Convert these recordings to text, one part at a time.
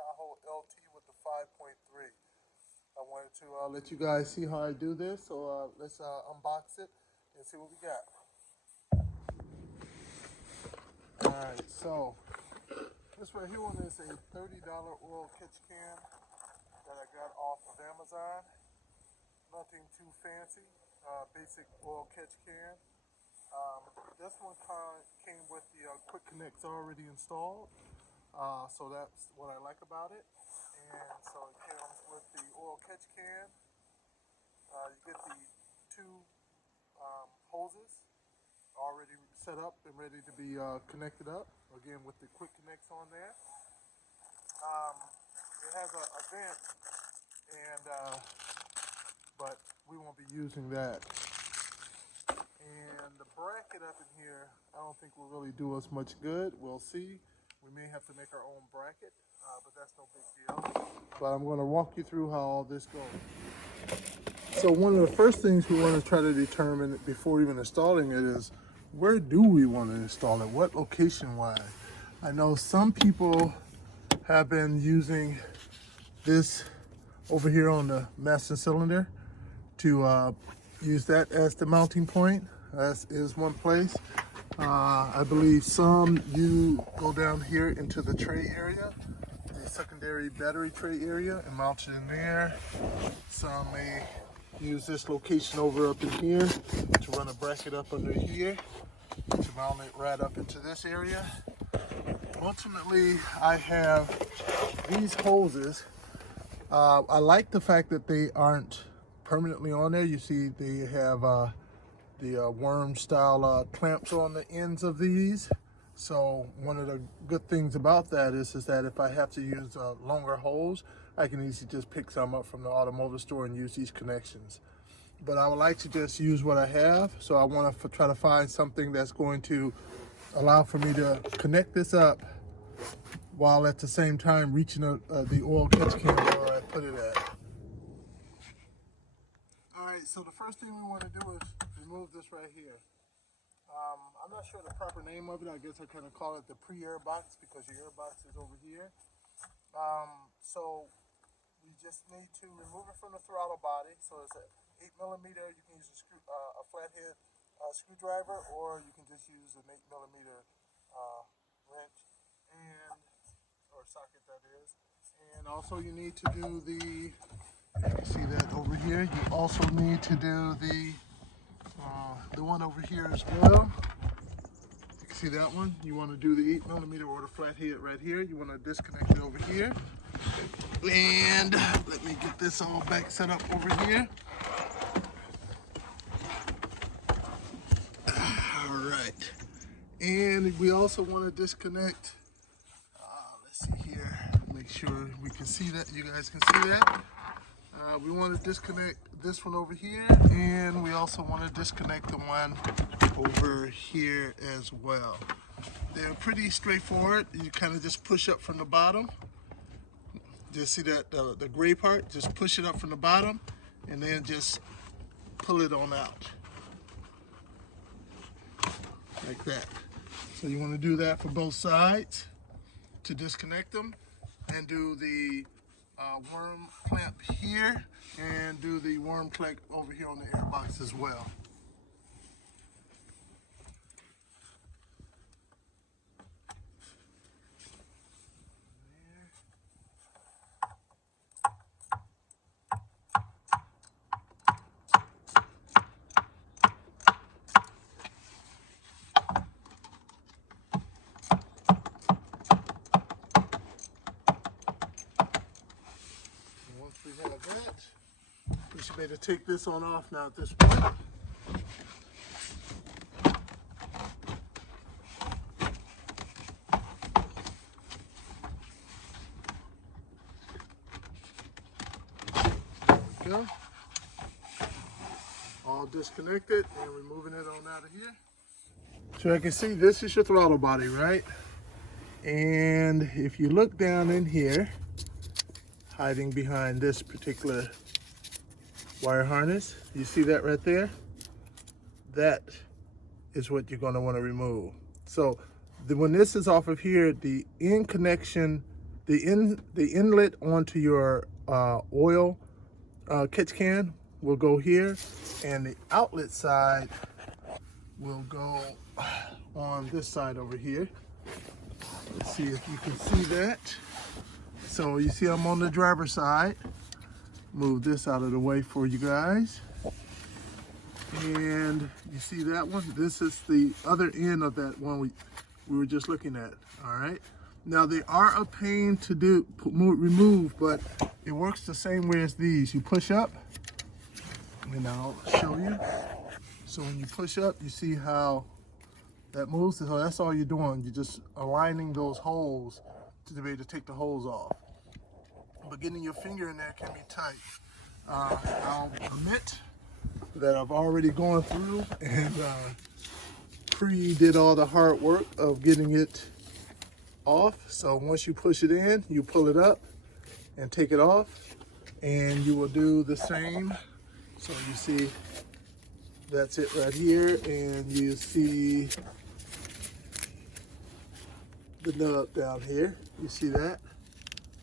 Tahoe LT with the 5.3. I wanted to let you guys see how I do this, so let's unbox it and see what we got. Alright, so this right here one is a $30 oil catch can that I got off of Amazon. Nothing too fancy, basic oil catch can. This one came with the quick connects already installed, so that's what I like about it. And so it comes with the oil catch can. You get the two hoses already set up and ready to be connected up, again with the quick connects on there. It has a vent, and but we won't be using that. And the bracket up in here, I don't think will really do us much good. We'll see. We may have to make our own bracket, but that's no big deal. But I'm going to walk you through how all this goes. So one of the first things we want to try to determine before even installing it is, where do we want to install it? What location-wise? I know some people have been using this over here on the master cylinder to use that as the mounting point. That is one place. I believe some you go down here into the tray area, the secondary battery tray area, and mount it in there. Some may use this location over up in here to run a bracket up under here to mount it right up into this area. Ultimately, I have these hoses. I like the fact that they aren't permanently on there. You see they have the worm style clamps on the ends of these. So one of the good things about that is that if I have to use a longer hose, I can easily just pick some up from the automotive store and use these connections. But I would like to just use what I have, so I want to try to find something that's going to allow for me to connect this up while at the same time reaching the oil catch can where I put it at. Alright, so the first thing we want to do is remove this right here. I'm not sure the proper name of it. I guess I kind of call it the pre-air box because your air box is over here. So we just need to remove it from the throttle body. So it's a 8mm. You can use a flathead screwdriver, or you can just use an 8mm wrench or socket, that is. And also you need to do you can see that over here. You also need to do the one over here as well. You can see that one. You want to do the 8mm or the flathead right here. You want to disconnect it over here. And let me get this all back set up over here. All right. And we also want to disconnect, let's see here, make sure we can see that, you guys can see that. We want to disconnect this one over here, and we also want to disconnect the one over here as well. They're pretty straightforward. You kind of just push up from the bottom. Just see that the gray part, just push it up from the bottom and then just pull it on out like that. So you want to do that for both sides to disconnect them, and do the worm clamp here and do the worm clamp over here on the air box as well. Once we have that, we should be able to take this on off now at this point. There we go. All disconnected, and we're moving it on out of here. So I can see this is your throttle body, right? And if you look down in here, hiding behind this particular wire harness, you see that right there? That is what you're going to want to remove. So when this is off of here, the end connection the inlet onto your oil catch can will go here, and the outlet side will go on this side over here. Let's see if you can see that. So you see I'm on the driver's side. Move this out of the way for you guys. And you see that one? This is the other end of that one we were just looking at, all right? Now they are a pain to remove, but it works the same way as these. You push up, and I'll show you. So when you push up, you see how that moves. So that's all you're doing. You're just aligning those holes to be able to take the holes off. But getting your finger in there can be tight. I'll admit that I've already gone through and did all the hard work of getting it off. So once you push it in, you pull it up and take it off, and you will do the same. So you see that's it right here, and you see the nub down here. You see that?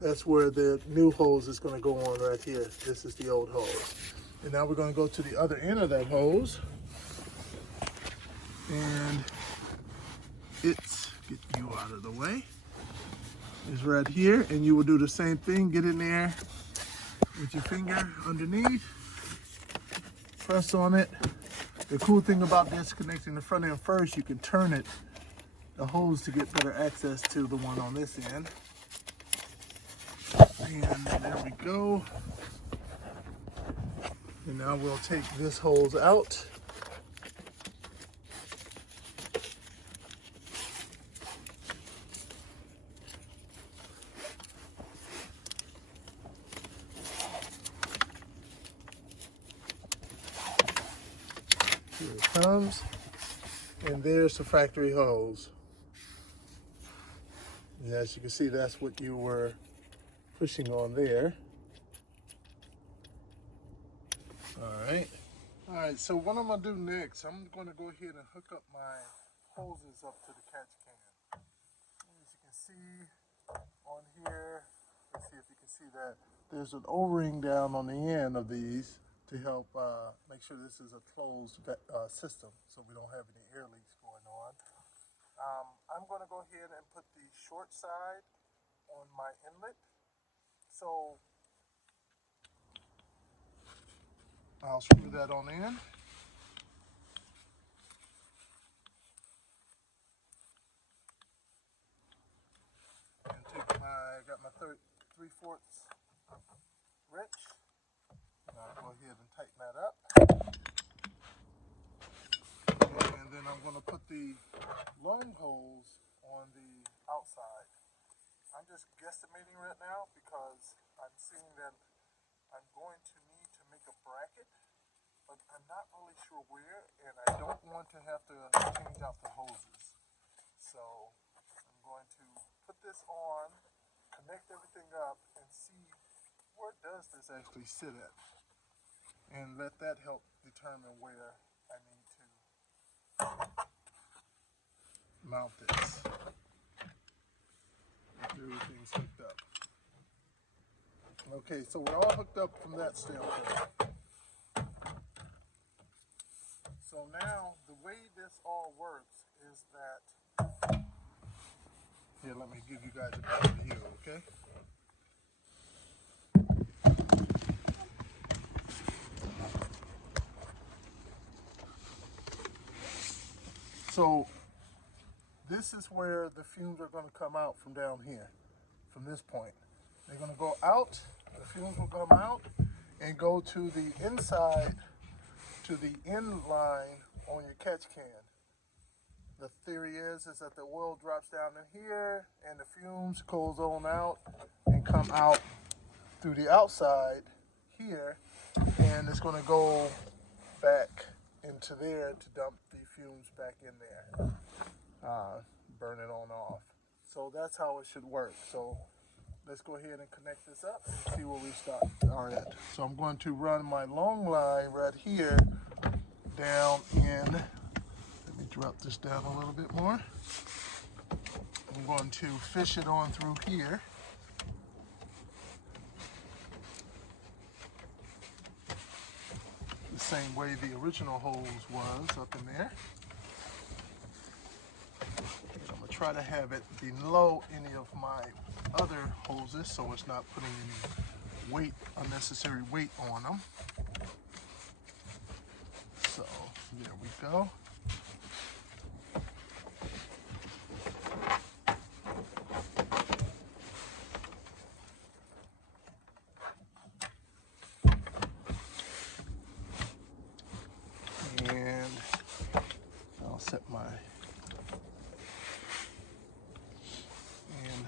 That's where the new hose is going to go on right here. This is the old hose. And now we're going to go to the other end of that hose, and it's, get you out of the way, is right here, and you will do the same thing. Get in there with your finger underneath, press on it. The cool thing about disconnecting the front end first, you can turn it, the hose, to get better access to the one on this end. And there we go. And now we'll take this hose out. Here it comes. And there's the factory hose. And as you can see, that's what you were pushing on there. All right, so what I'm gonna do next, I'm gonna go ahead and hook up my hoses up to the catch can. As you can see on here, let's see if you can see that, there's an O-ring down on the end of these to help make sure this is a closed system, so we don't have any air leaks going on. I'm gonna go ahead and put the short side on my inlet. So I'll screw that on in. And got my 3/4 wrench. I'll go ahead and tighten that up. And then I'm going to put the long hose on the outside. I'm just guesstimating right now because I'm seeing that I'm going to need to make a bracket, but I'm not really sure where, and I don't want to have to change out the hoses. So I'm going to put this on, connect everything up, and see where does this actually sit at, and let that help determine where I need to mount this after everything's hooked up. Okay, so we're all hooked up from that standpoint. So now the way this all works is that, here, let me give you guys a better view, okay? So this is where the fumes are going to come out from down here, from this point. They're going to go out, the fumes will come out and go to the inside, to the end line on your catch can. The theory is that the oil drops down in here and the fumes goes on out and come out through the outside here, and it's going to go back into there to dump the fumes back in there, burn it on off. So that's how it should work. So let's go ahead and connect this up and see where we are at. So I'm going to run my long line right here down in, let me drop this down a little bit more. I'm going to fish it on through here. same way the original hose was up in there. I'm gonna try to have it below any of my other hoses so it's not putting any weight, unnecessary weight on them. So there we go. And I'll set my, and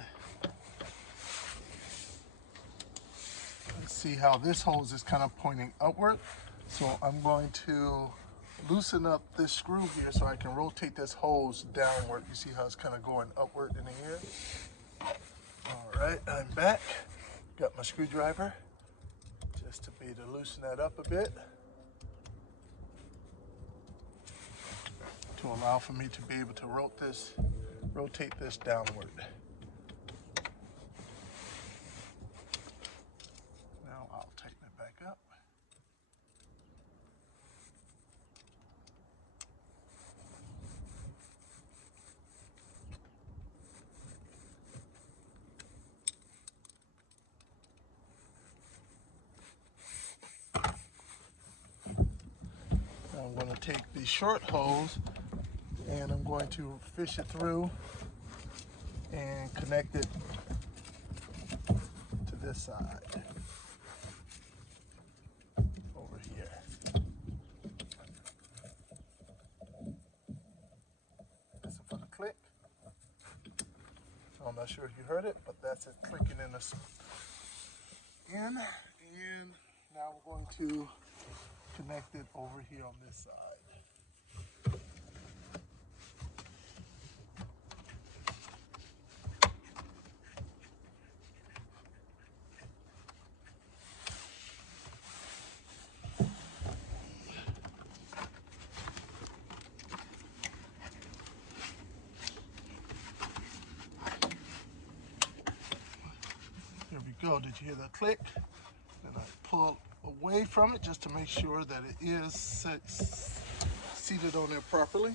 let's see how this hose is kind of pointing upward. So I'm going to loosen up this screw here so I can rotate this hose downward. You see how it's kind of going upward in the air? All right, I'm back. Got my screwdriver just to be able to loosen that up a bit, to allow for me to be able to rotate this downward. Now I'll tighten it back up. Now I'm going to take the short hose and I'm going to fish it through and connect it to this side over here. Listen for the click. I'm not sure if you heard it, but that's it clicking in the in. And now we're going to connect it over here on this side. There we go. Did you hear that click? Then I pull away from it just to make sure that it is seated on there properly.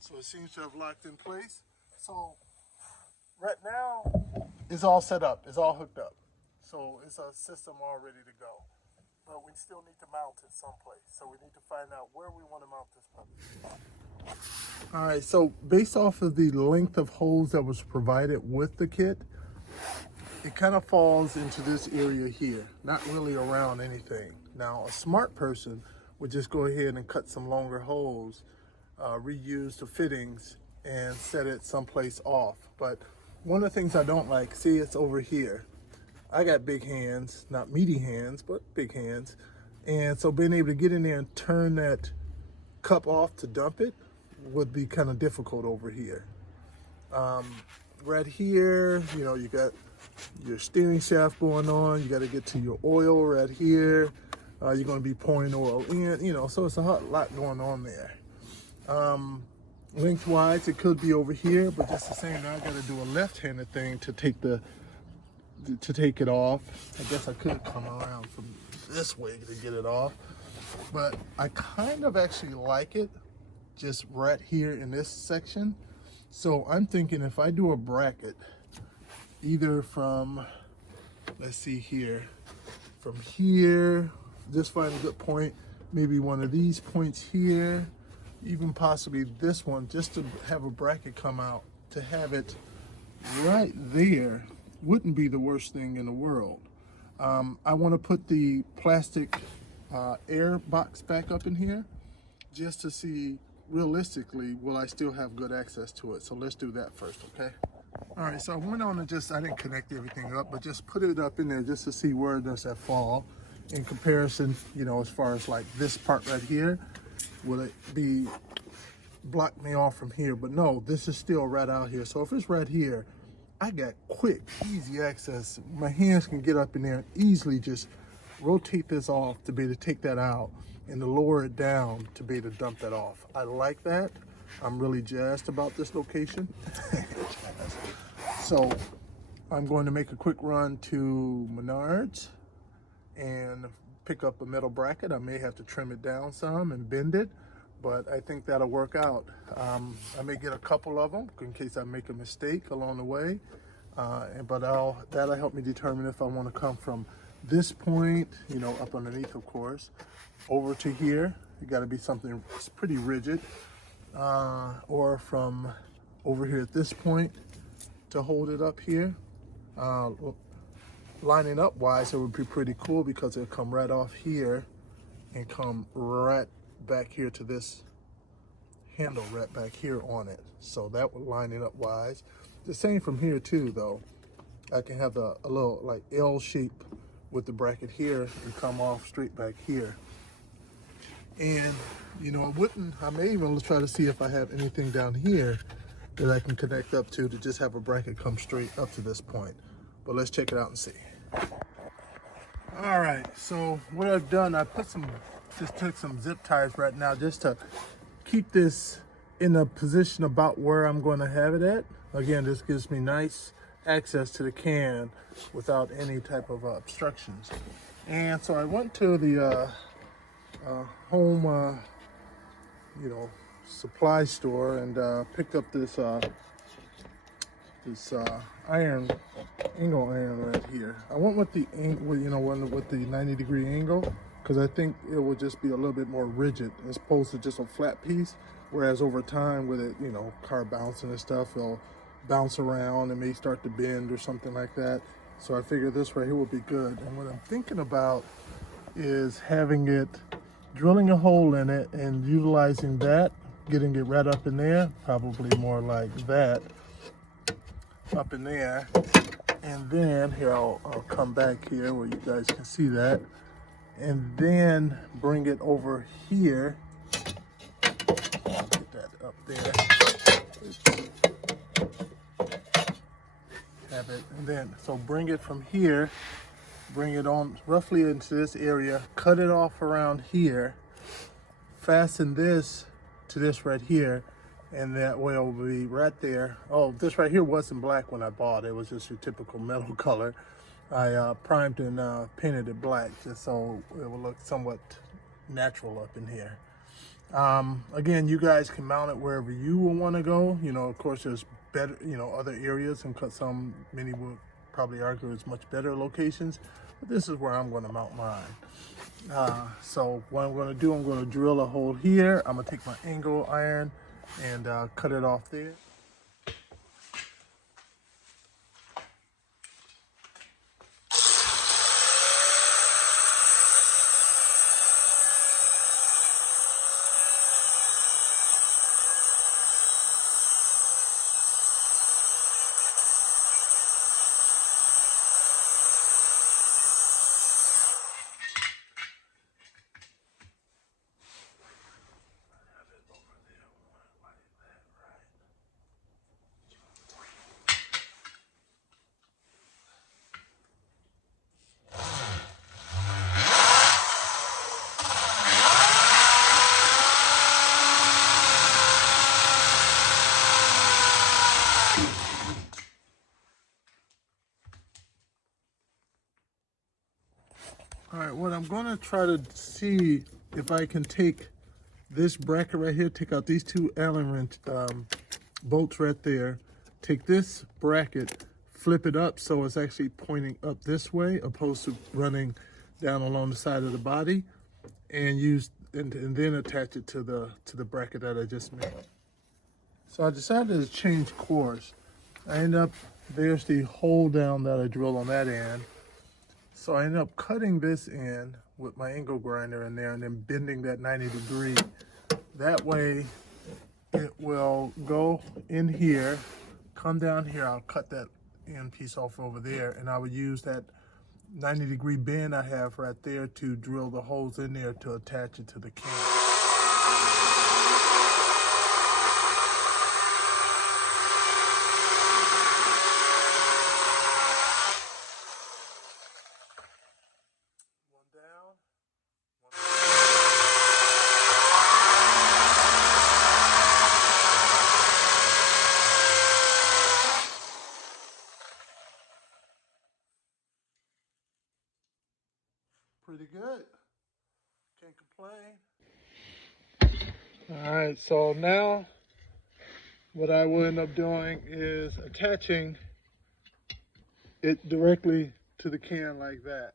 So it seems to have locked in place. So right now it's all set up, it's all hooked up. So it's a system all ready to go. But we still need to mount it someplace. So we need to find out where we want to mount this puppy. All right, so based off of the length of hose that was provided with the kit, it kind of falls into this area here, not really around anything. Now, a smart person would just go ahead and cut some longer hose, reuse the fittings, and set it someplace off. But one of the things I don't like, see, it's over here. I got big hands, not meaty hands, but big hands. And so being able to get in there and turn that cup off to dump it would be kind of difficult over here. Right here, you know, you got your steering shaft going on, you got to get to your oil right here, you're going to be pouring oil in, you know, so it's a lot going on there. Lengthwise it could be over here, but just the same, now I got to do a left-handed thing to take it off. I guess I could come around from this way to get it off, but I kind of actually like it just right here in this section. So I'm thinking if I do a bracket either from, let's see here, from here, just find a good point, maybe one of these points here, even possibly this one, just to have a bracket come out, to have it right there wouldn't be the worst thing in the world. I want to put the plastic air box back up in here just to see realistically will I still have good access to it. So let's do that first, okay? All right, so I went on and I didn't connect everything up, but just put it up in there just to see where does that fall in comparison, you know, as far as like this part right here, will it be block me off from here? But no, this is still right out here. So if it's right here, I got quick, easy access. My hands can get up in there and easily just rotate this off to be able to take that out and to lower it down to be able to dump that off. I like that. I'm really jazzed about this location. So I'm going to make a quick run to Menards and pick up a metal bracket. I may have to trim it down some and bend it, but I think that'll work out. I may get a couple of them in case I make a mistake along the way, but that'll help me determine if I want to come from this point, you know, up underneath, of course, over to here. You got to be something that's pretty rigid, or from over here at this point to hold it up here. Lining up wise, it would be pretty cool because it'll come right off here and come right back here to this handle right back here on it. So that would line it up wise. The same from here too, though. I can have a little like L shape with the bracket here and come off straight back here. And you know, I may even try to see if I have anything down here that I can connect up to just have a bracket come straight up to this point. But let's check it out and see. All right, so what I've done, I just took some zip ties right now just to keep this in a position about where I'm going to have it at. Again, this gives me nice access to the can without any type of obstructions. And so I went to the home, supply store and picked up this angle iron right here. I went with the one with the 90-degree angle because I think it will just be a little bit more rigid as opposed to just a flat piece. Whereas over time with it, car bouncing and stuff, it'll bounce around and may start to bend or something like that. So I figured this right here will be good. And what I'm thinking about is drilling a hole in it and utilizing that, getting it right up in there, probably more like that, up in there. And then here, I'll come back here where you guys can see that. And then bring it over here. Get that up there. Have it, and then, so bring it from here, bring it on roughly into this area, cut it off around here, fasten this to this right here, and that way it will be right there. Oh, this right here wasn't black when I bought it. It was just your typical metal color. I primed and painted it black just so it will look somewhat natural up in here. Again, you guys can mount it wherever you will want to go. Of course, there's better, other areas, and many would probably argue it's much better locations. But this is where I'm going to mount mine. So what I'm going to do, I'm going to drill a hole here. I'm going to take my angle iron and cut it off there. All right, what I'm going to try to see if I can take this bracket right here, take out these two Allen wrench bolts right there, take this bracket, flip it up so it's actually pointing up this way opposed to running down along the side of the body, and then attach it to the bracket that I just made. So I decided to change course. There's the hole down that I drilled on that end. So I ended up cutting this in with my angle grinder in there and then bending that 90 degree. That way it will go in here, come down here. I'll cut that end piece off over there, and I would use that 90 degree bend I have right there to drill the holes in there to attach it to the can. Pretty good. Can't complain. All right, so now what I will end up doing is attaching it directly to the can like that.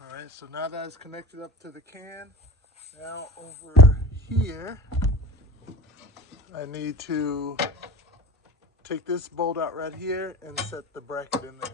All right, so now that it's connected up to the can, now over here, I need to take this bolt out right here and set the bracket in there.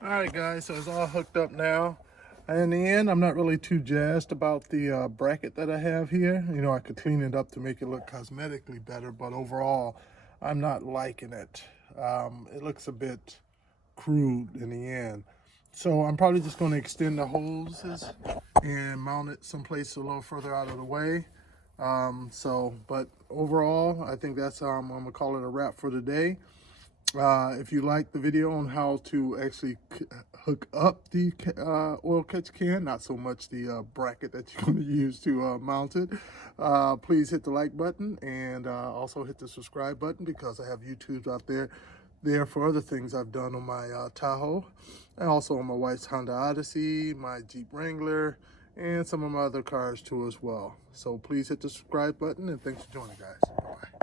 All right, guys, so it's all hooked up now. And in the end, I'm not really too jazzed about the bracket that I have here. You know, I could clean it up to make it look cosmetically better, but overall, I'm not liking it. It looks a bit crude in the end. So I'm probably just going to extend the hoses and mount it someplace a little further out of the way. But overall, I think that's I'm going to call it a wrap for today. If you like the video on how to actually hook up the oil catch can, not so much the bracket that you're going to use to mount it, please hit the like button and also hit the subscribe button, because I have YouTubes out there for other things I've done on my Tahoe, and also on my wife's Honda Odyssey, my Jeep Wrangler, and some of my other cars too as well. So please hit the subscribe button, and thanks for joining, guys. Bye-bye.